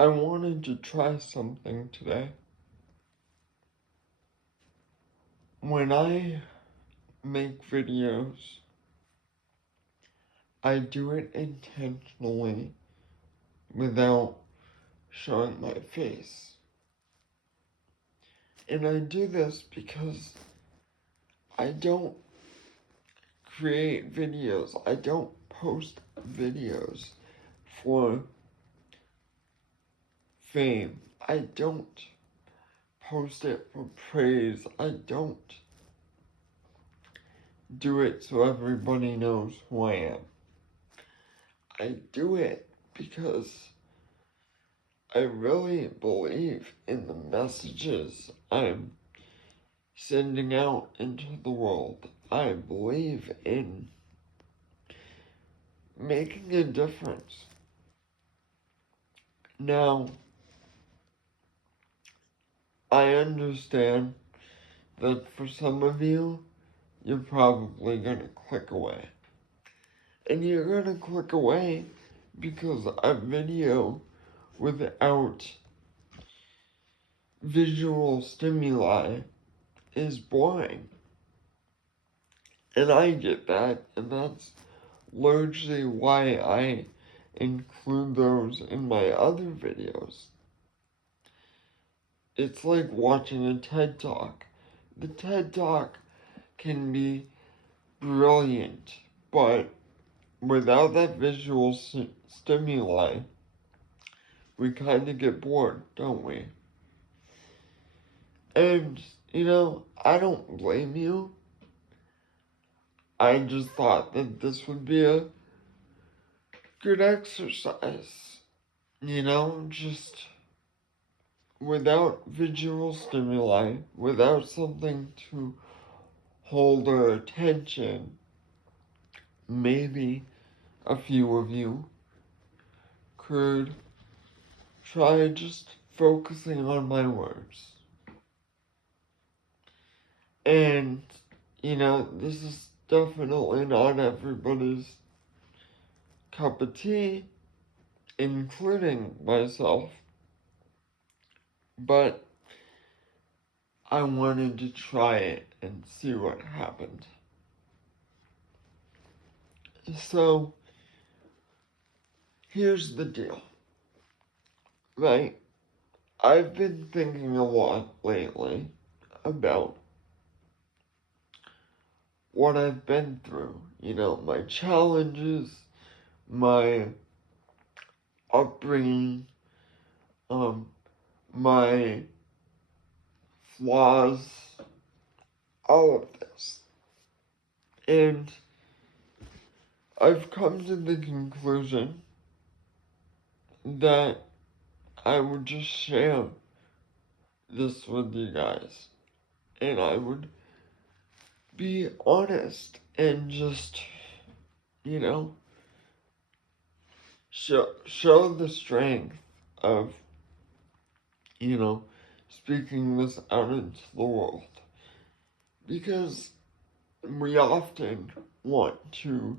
I wanted to try something today. When I make videos, I do it intentionally without showing my face. And I do this because I don't create videos, I don't post videos for fame. I don't post it for praise. I don't do it so everybody knows who I am. I do it because I really believe in the messages I'm sending out into the world. I believe in making a difference. Now, I understand that for some of you, you're probably gonna click away. And you're gonna click away because a video without visual stimuli is boring. And I get that, and that's largely why I include those in my other videos. It's like watching a TED Talk. The TED Talk can be brilliant, but without that visual stimuli, we kind of get bored, don't we? And, I don't blame you. I just thought that this would be a good exercise. Just without visual stimuli, without something to hold our attention, maybe a few of you could try just focusing on my words. And, this is definitely not everybody's cup of tea, including myself. But I wanted to try it and see what happened. So, here's the deal. Right? I've been thinking a lot lately about what I've been through. My challenges, my upbringing, my flaws, all of this. And I've come to the conclusion that I would just share this with you guys. And I would be honest and just, show the strength of, speaking this out into the world. Because we often want to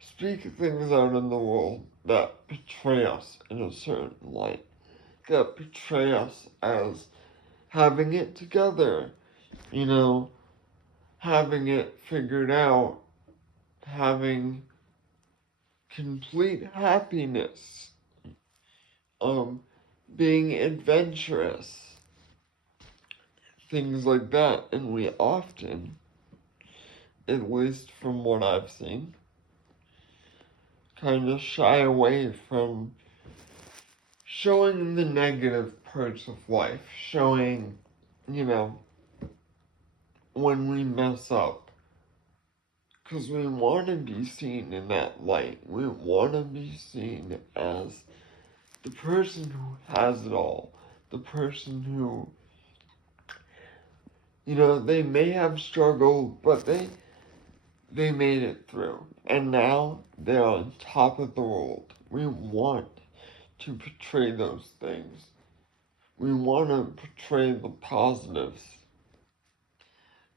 speak things out in the world that portray us in a certain light, that portray us as having it together, having it figured out, having complete happiness, being adventurous, things like that. And we often, at least from what I've seen, kind of shy away from showing the negative parts of life, showing, when we mess up. Because we want to be seen in that light. We want to be seen as the person who has it all. The person who, they may have struggled, but they made it through. And now they're on top of the world. We want to portray those things. We want to portray the positives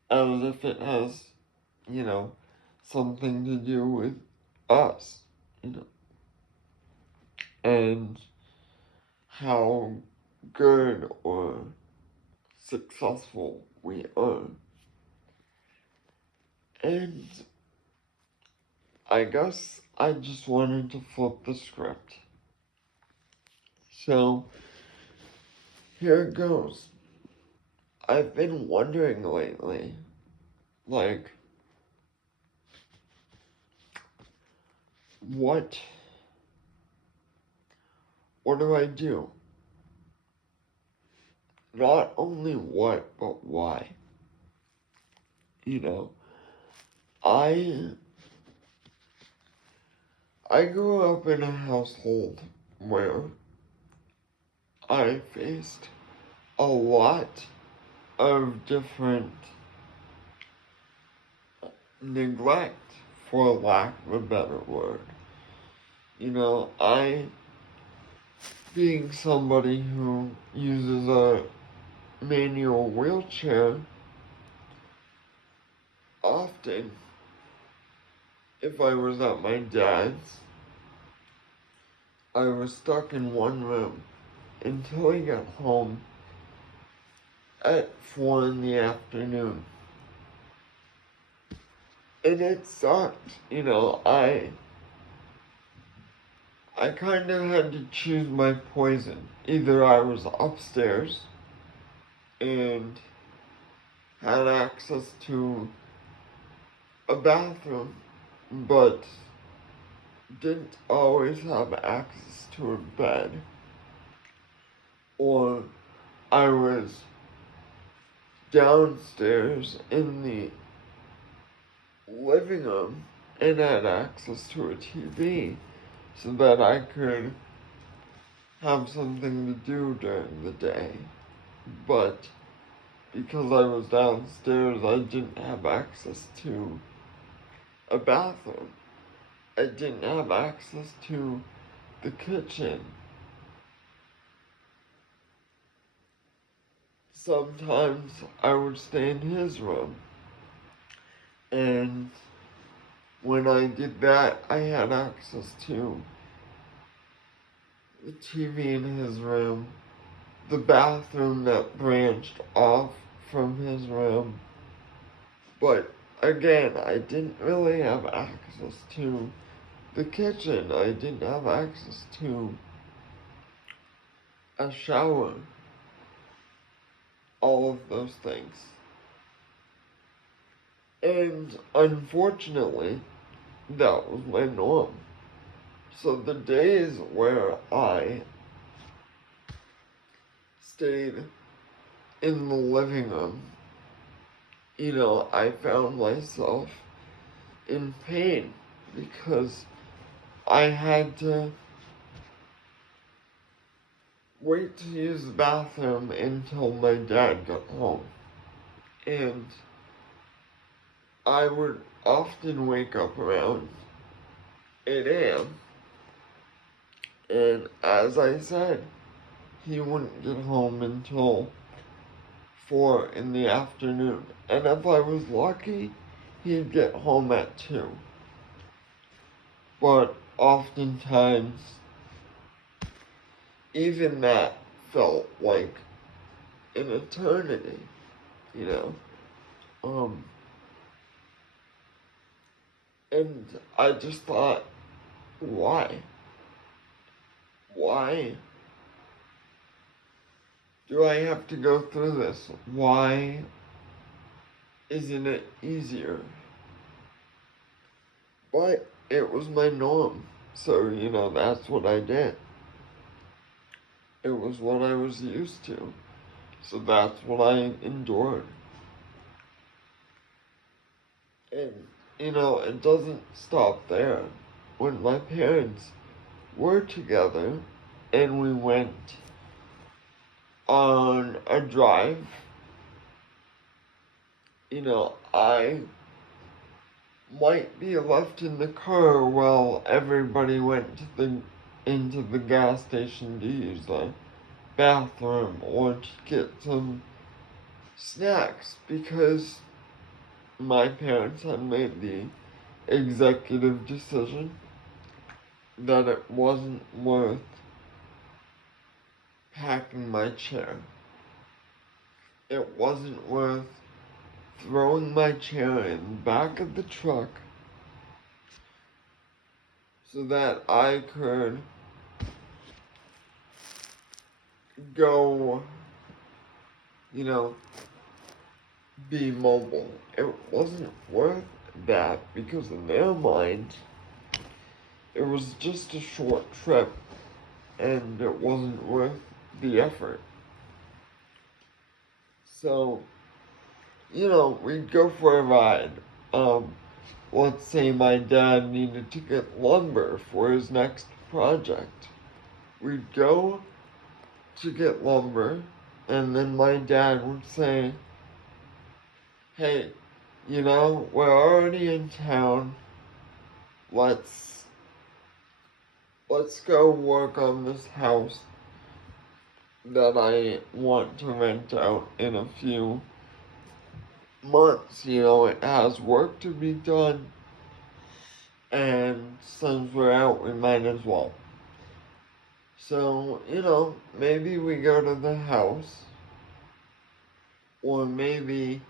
as if it has, something to do with us, And how good or successful we are. And I guess I just wanted to flip the script. So, here it goes. I've been wondering lately, like, what do I do? Not only what, but why. You know, I grew up in a household where I faced a lot of different neglect, for lack of a better word. You know, being somebody who uses a manual wheelchair, often, if I was at my dad's, I was stuck in one room until I got home at 4 in the afternoon. And it sucked, you know, I kind of had to choose my poison. Either I was upstairs and had access to a bathroom, but didn't always have access to a bed, or I was downstairs in the living room and had access to a TV so that I could have something to do during the day. But because I was downstairs, I didn't have access to a bathroom. I didn't have access to the kitchen. Sometimes I would stay in his room. And when I did that, I had access to the TV in his room, the bathroom that branched off from his room. But again, I didn't really have access to the kitchen. I didn't have access to a shower. All of those things. And unfortunately, that was my norm. So the days where I stayed in the living room, you know, I found myself in pain because I had to wait to use the bathroom until my dad got home. And I would often wake up around 8 a.m. And as I said, he wouldn't get home until 4 in the afternoon. And if I was lucky, he'd get home at 2. But oftentimes, even that felt like an eternity, you know? And I just thought, why? Why do I have to go through this? Why isn't it easier? But it was my norm, so, you know, that's what I did. It was what I was used to, so that's what I endured. And, you know, it doesn't stop there. When my parents were together and we went on a drive, you know, I might be left in the car while everybody went into the gas station to use the bathroom or to get some snacks because my parents had made the executive decision that it wasn't worth packing my chair. It wasn't worth throwing my chair in the back of the truck so that I could go, be mobile. It wasn't worth that because in their mind, it was just a short trip and it wasn't worth the effort. So, we'd go for a ride. Let's say my dad needed to get lumber for his next project. We'd go to get lumber, and then my dad would say, hey, we're already in town. Let's go work on this house that I want to rent out in a few months. It has work to be done, and since we're out, we might as well. So, maybe we go to the house, or maybe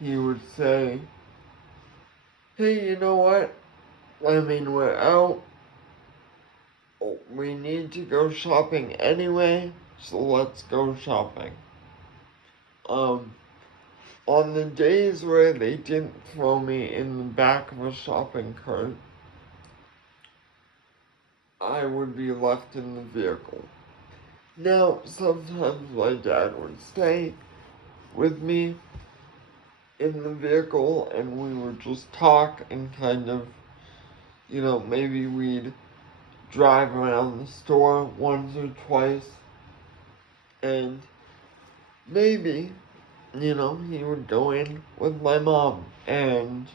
he would say, hey, you know what? We're out. We need to go shopping anyway, so let's go shopping. On the days where they didn't throw me in the back of a shopping cart, I would be left in the vehicle. Now, sometimes my dad would stay with me in the vehicle and we would just talk and kind of, maybe we'd drive around the store once or twice, and maybe, he would go in with my mom, and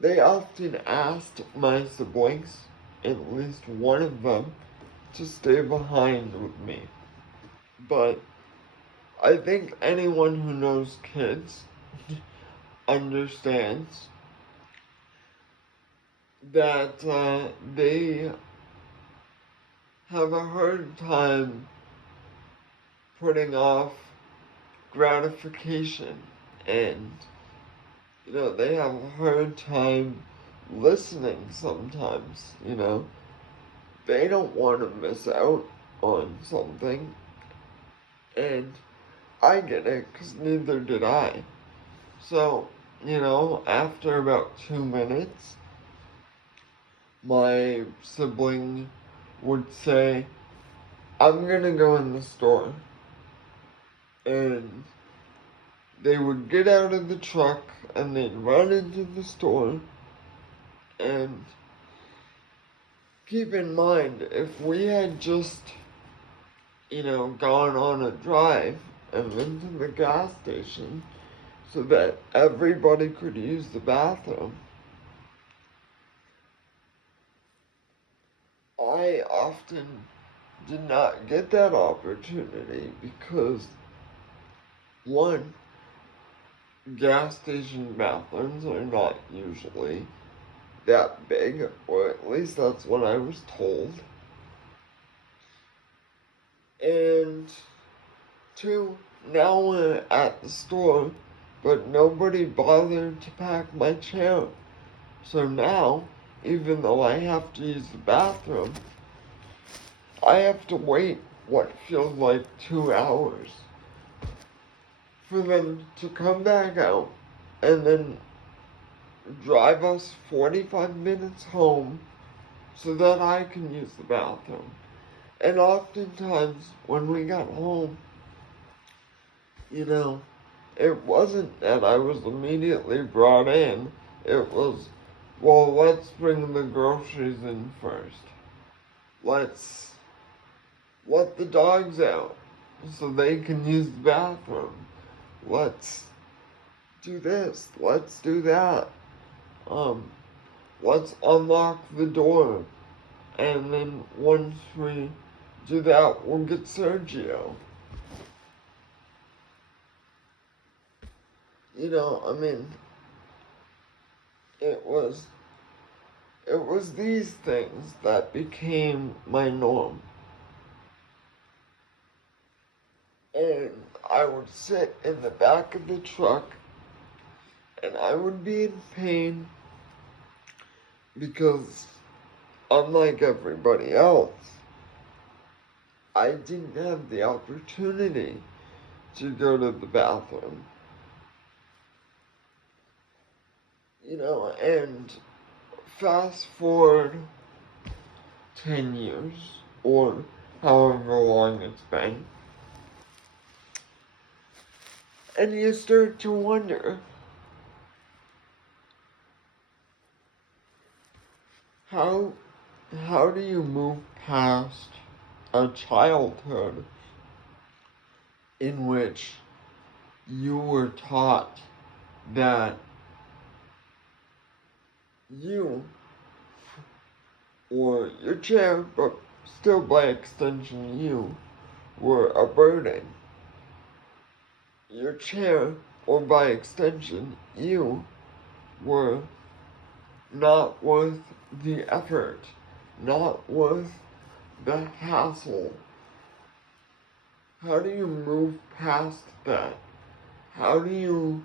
they often asked my siblings, at least one of them, to stay behind with me. But I think anyone who knows kids understands that they have a hard time putting off gratification, and they have a hard time listening sometimes. They don't want to miss out on something, and I get it because neither did I. So, after about 2 minutes, my sibling would say, I'm gonna go in the store. And they would get out of the truck and they'd run into the store. And keep in mind, if we had just, gone on a drive and been to the gas station so that everybody could use the bathroom, I often did not get that opportunity because, one, gas station bathrooms are not usually that big, or at least that's what I was told. And two, now we're at the store, but nobody bothered to pack my chair. So now, even though I have to use the bathroom, I have to wait what feels like 2 hours for them to come back out and then drive us 45 minutes home so that I can use the bathroom. And oftentimes, when we got home, it wasn't that I was immediately brought in. It was, well, let's bring the groceries in first. Let's let the dogs out so they can use the bathroom. Let's do this. Let's do that. Let's unlock the door. And then once we do that, we'll get Sergio. It was these things that became my norm. and I would sit in the back of the truck, and I would be in pain because, unlike everybody else, I didn't have the opportunity to go to the bathroom. And fast forward 10 years, or however long it's been, and you start to wonder, how do you move past a childhood in which you were taught that you, or your chair, but still by extension you, were a burden. Your chair, or by extension you, were not worth the effort, not worth the hassle. How do you move past that? How do you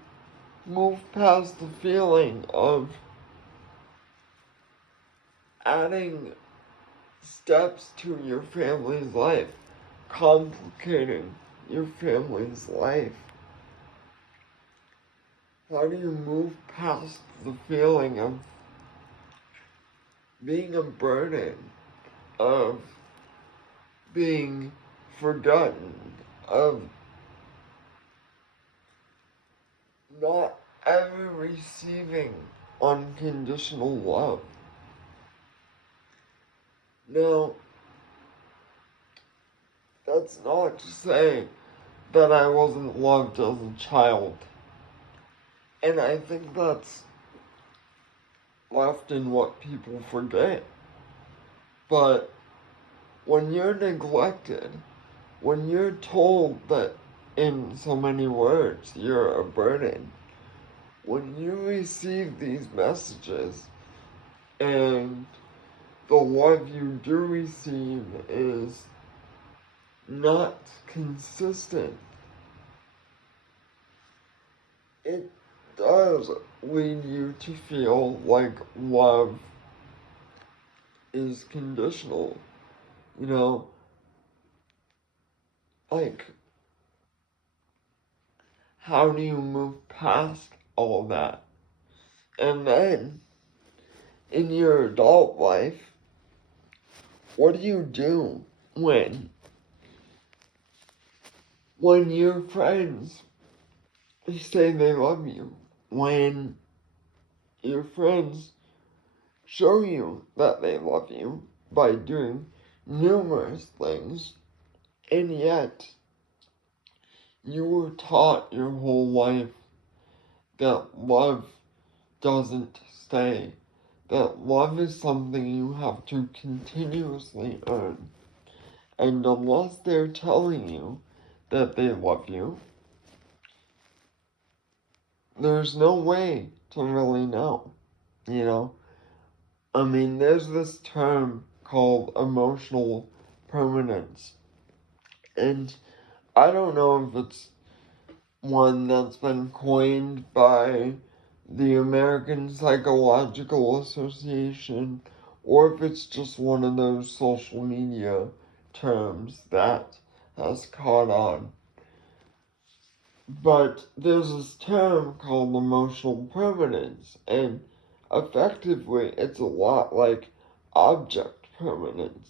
move past the feeling of adding steps to your family's life, complicating your family's life? How do you move past the feeling of being a burden, of being forgotten, of not ever receiving unconditional love? Now, that's not to say that I wasn't loved as a child. And I think that's often what people forget. But when you're neglected, when you're told that in so many words you're a burden, when you receive these messages and the love you do receive is not consistent, it does lead you to feel like love is conditional. Like, how do you move past all that? And then, in your adult life, what do you do when your friends say they love you? When your friends show you that they love you by doing numerous things, and yet you were taught your whole life that love doesn't stay, that love is something you have to continuously earn. And unless they're telling you that they love you, there's no way to really know, there's this term called emotional permanence. And I don't know if it's one that's been coined by the American Psychological Association, or if it's just one of those social media terms that has caught on. But there's this term called emotional permanence, and effectively it's a lot like object permanence,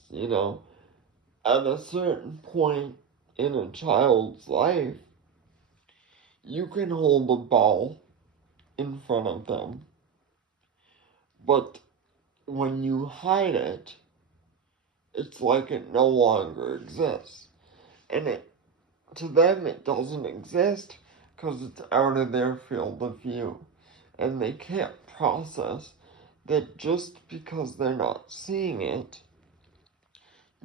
At a certain point in a child's life, you can hold a ball in front of them, but when you hide it, it's like it no longer exists. And to them, it doesn't exist because it's out of their field of view. And they can't process that just because they're not seeing it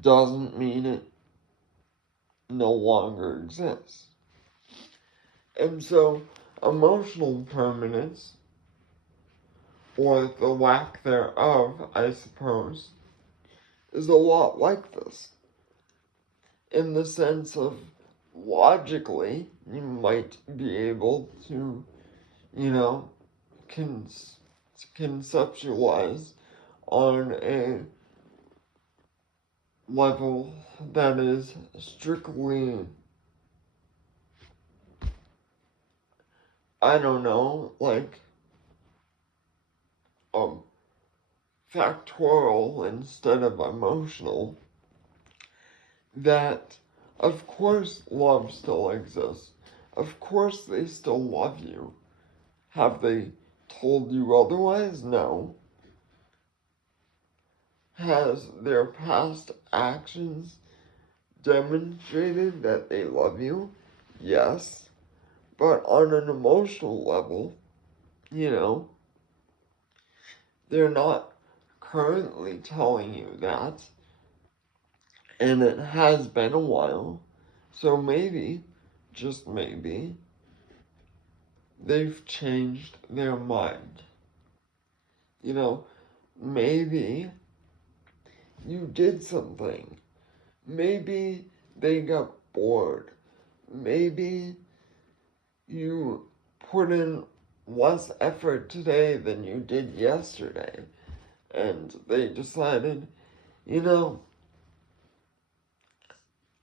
doesn't mean it no longer exists. And so, emotional permanence, or the lack thereof, I suppose, is a lot like this. In the sense of logically, you might be able to, you know, conceptualize on a level that is strictly, I don't know, like, factorial instead of emotional, that of course love still exists. Of course they still love you. Have they told you otherwise? No. Has their past actions demonstrated that they love you? Yes. But on an emotional level, you know, they're not currently telling you that. And it has been a while. So maybe, just maybe, they've changed their mind. You know, maybe you did something. Maybe they got bored. Maybe you put in less effort today than you did yesterday. And they decided, you know,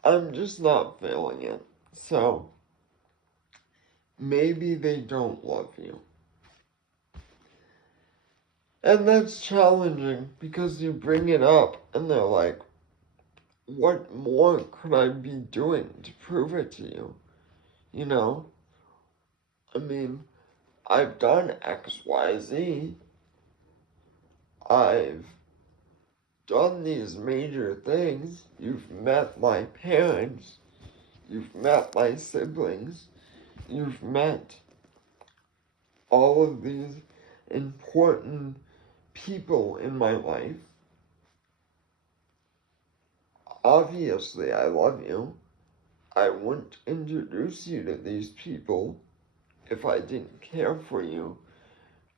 I'm just not feeling it. So maybe they don't love you. And that's challenging because you bring it up and they're like, what more could I be doing to prove it to you? You know? I mean, I've done X, Y, Z. I've done these major things. You've met my parents. You've met my siblings. You've met all of these important people in my life. Obviously, I love you. I wouldn't introduce you to these people if I didn't care for you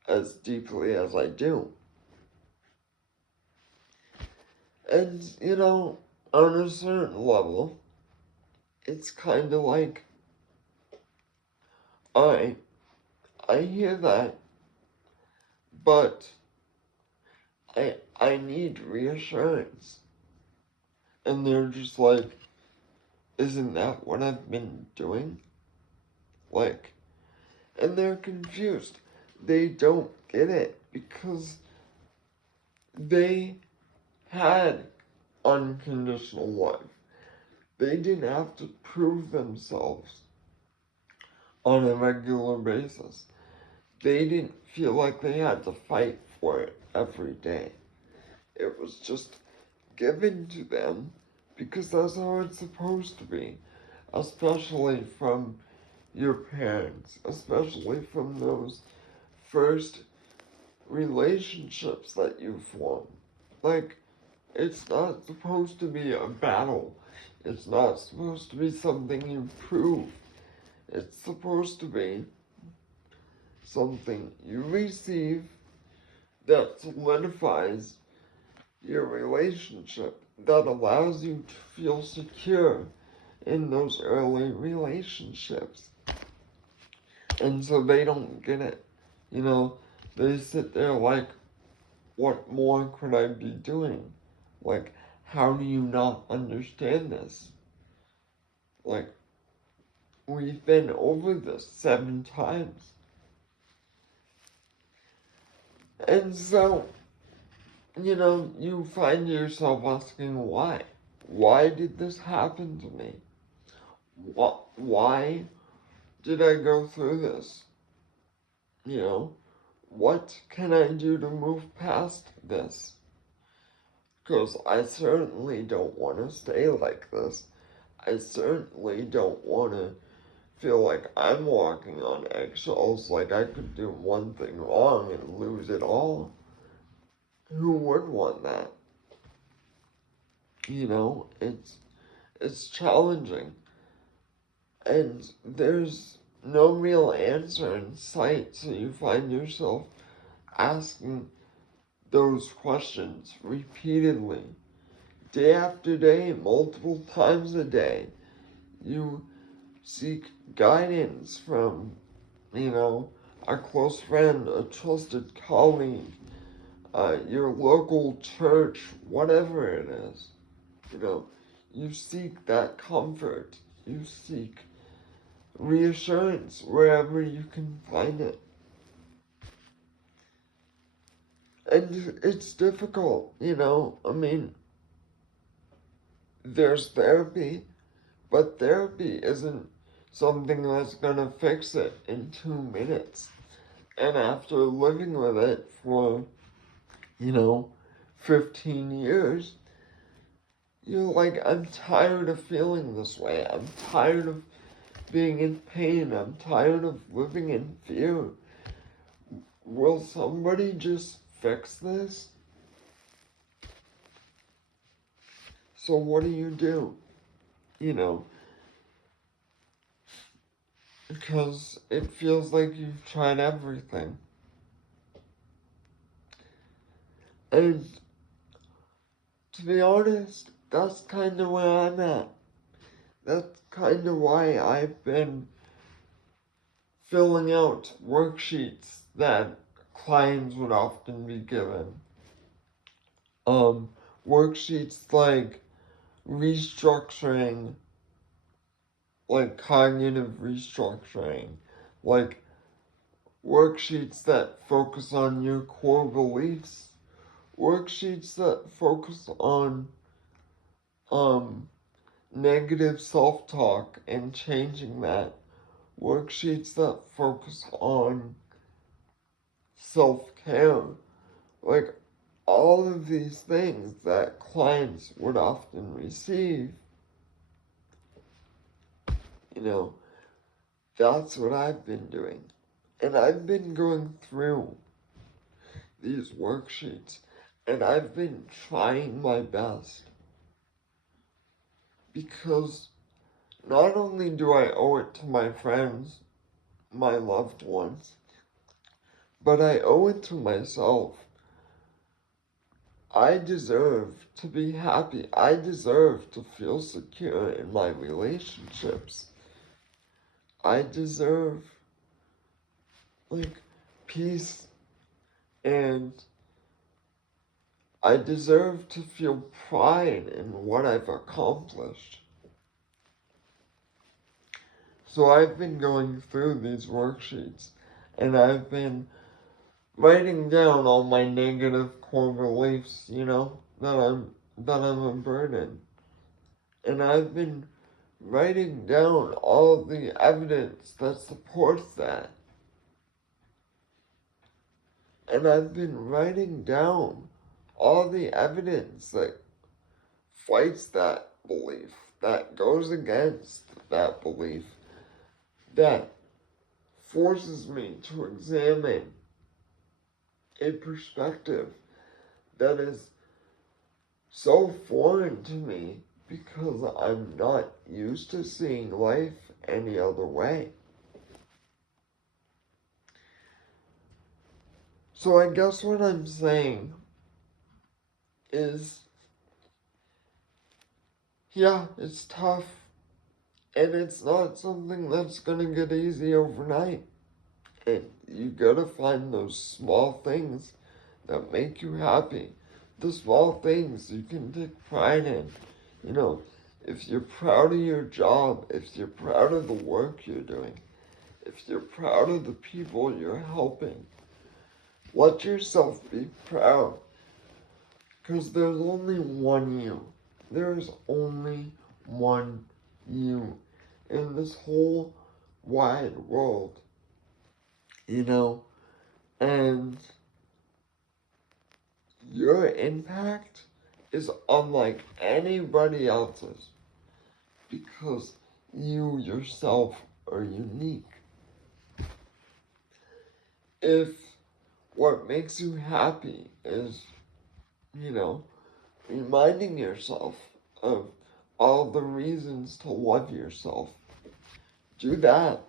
as deeply as I do. And, you know, on a certain level, it's kind of like, I hear that, but I need reassurance. And they're just like, isn't that what I've been doing? Like, and they're confused. They don't get it because they had unconditional love. They didn't have to prove themselves on a regular basis. They didn't feel like they had to fight for it every day. It was just given to them because that's how it's supposed to be, especially from your parents, especially from those first relationships that you form. Like, it's not supposed to be a battle. It's not supposed to be something you prove. It's supposed to be something you receive that solidifies your relationship, that allows you to feel secure in those early relationships. And so they don't get it. You know, they sit there like, what more could I be doing? Like, how do you not understand this? Like, we've been over this 7 times. And so, you know, you find yourself asking why. Why did this happen to me? Why did I go through this? You know, what can I do to move past this? Because I certainly don't want to stay like this. I certainly don't want to feel like I'm walking on eggshells, like I could do one thing wrong and lose it all. Who would want that? You know, it's challenging. And there's no real answer in sight, so you find yourself asking those questions repeatedly, day after day, multiple times a day. You seek guidance from, a close friend, a trusted colleague, your local church, whatever it is. You seek that comfort. You seek reassurance wherever you can find it. And it's difficult, there's therapy, but therapy isn't something that's gonna fix it in 2 minutes. And after living with it for, 15 years, you're like, I'm tired of feeling this way. I'm tired of being in pain. I'm tired of living in fear. Will somebody just fix this? So what do? Because it feels like you've tried everything. And to be honest, that's kind of where I'm at. That's kind of why I've been filling out worksheets that clients would often be given. Worksheets like restructuring, like cognitive restructuring, like worksheets that focus on your core beliefs, worksheets that focus on negative self-talk and changing that, worksheets that focus on self-care, like all of these things that clients would often receive, that's what I've been doing. And I've been going through these worksheets, and I've been trying my best. Because not only do I owe it to my friends, my loved ones, but I owe it to myself. I deserve to be happy. I deserve to feel secure in my relationships. I deserve, peace, and I deserve to feel pride in what I've accomplished. So I've been going through these worksheets, and I've been writing down all my negative core beliefs, that I'm a burden. And I've been writing down all the evidence that supports that. And I've been writing down all the evidence that fights that belief, that goes against that belief, that forces me to examine a perspective that is so foreign to me because I'm not used to seeing life any other way. So I guess what I'm saying is, yeah, it's tough, and it's not something that's gonna get easy overnight. And you gotta find those small things that make you happy. The small things you can take pride in. If you're proud of your job, if you're proud of the work you're doing, if you're proud of the people you're helping, let yourself be proud. Because there's only one you. There's only one you in this whole wide world. And your impact is unlike anybody else's because you yourself are unique. If what makes you happy is, reminding yourself of all the reasons to love yourself, do that.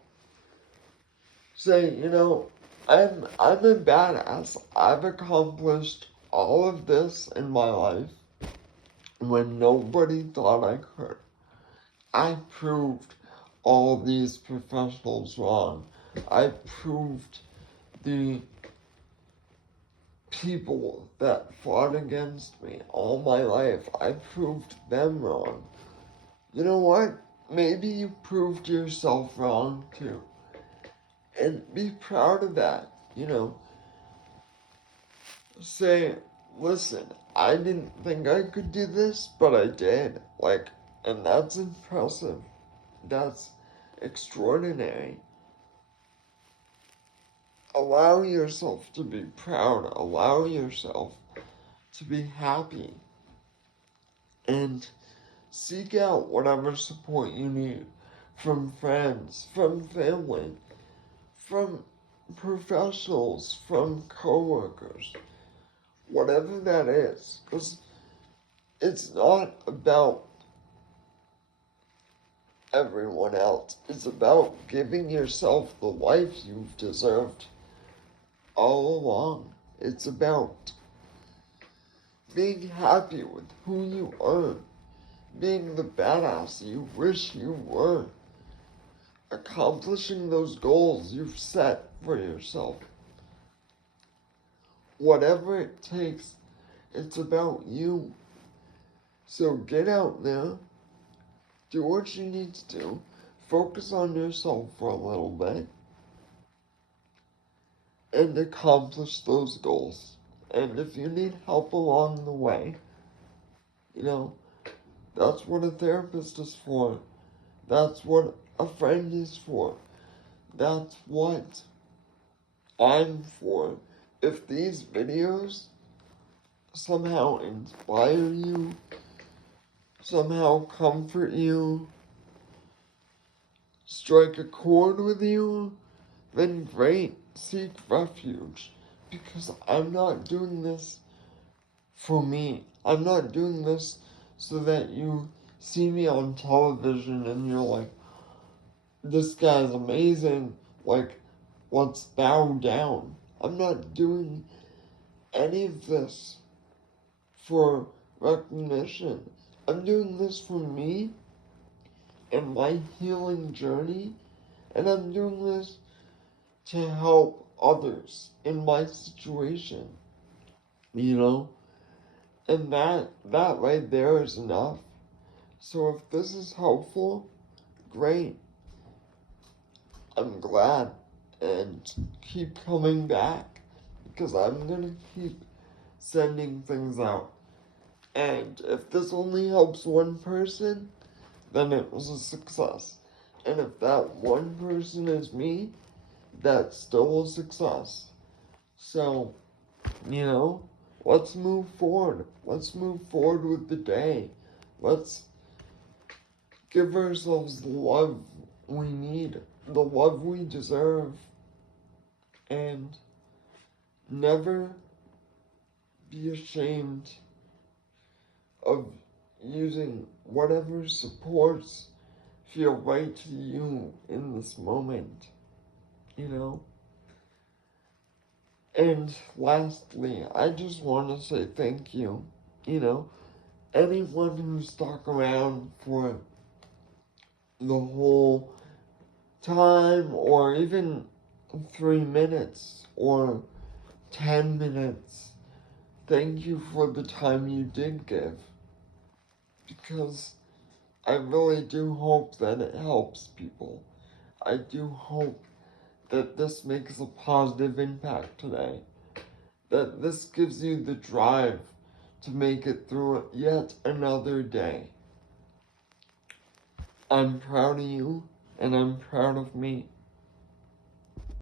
Say, I'm a badass. I've accomplished all of this in my life when nobody thought I could. I proved all of these professionals wrong. I proved the people that fought against me all my life, I proved them wrong. You know what? Maybe you proved yourself wrong too. And be proud of that, you know. Say, listen, I didn't think I could do this, but I did. And that's impressive. That's extraordinary. Allow yourself to be proud. Allow yourself to be happy. And seek out whatever support you need from friends, from family, from professionals, from coworkers, whatever that is. Because it's not about everyone else. It's about giving yourself the life you've deserved all along. It's about being happy with who you are, being the badass you wish you were, accomplishing those goals you've set for yourself. Whatever it takes, it's about you. So get out there, do what you need to do, focus on yourself for a little bit, and accomplish those goals. And if you need help along the way, you know, that's what a therapist is for. That's what a friend is for. That's what I'm for. If these videos somehow inspire you, somehow comfort you, strike a chord with you, then great, seek refuge. Because I'm not doing this for me. I'm not doing this so that you see me on television and you're like, this guy's amazing, let's bow down. I'm not doing any of this for recognition. I'm doing this for me and my healing journey, and I'm doing this to help others in my situation, you know? And that right there is enough. So if this is helpful, great. I'm glad, and keep coming back, because I'm gonna keep sending things out. And if this only helps one person, then it was a success. And if that one person is me, that's still a success. So, you know, let's move forward. Let's move forward with the day. Let's give ourselves the love we need, the love we deserve, and never be ashamed of using whatever supports feel right to you in this moment, you know? And lastly, I just want to say thank you, you know? Anyone who stuck around for the whole time, or even 3 minutes, or 10 minutes, thank you for the time you did give. Because I really do hope that it helps people. I do hope that this makes a positive impact today. That this gives you the drive to make it through yet another day. I'm proud of you, and I'm proud of me.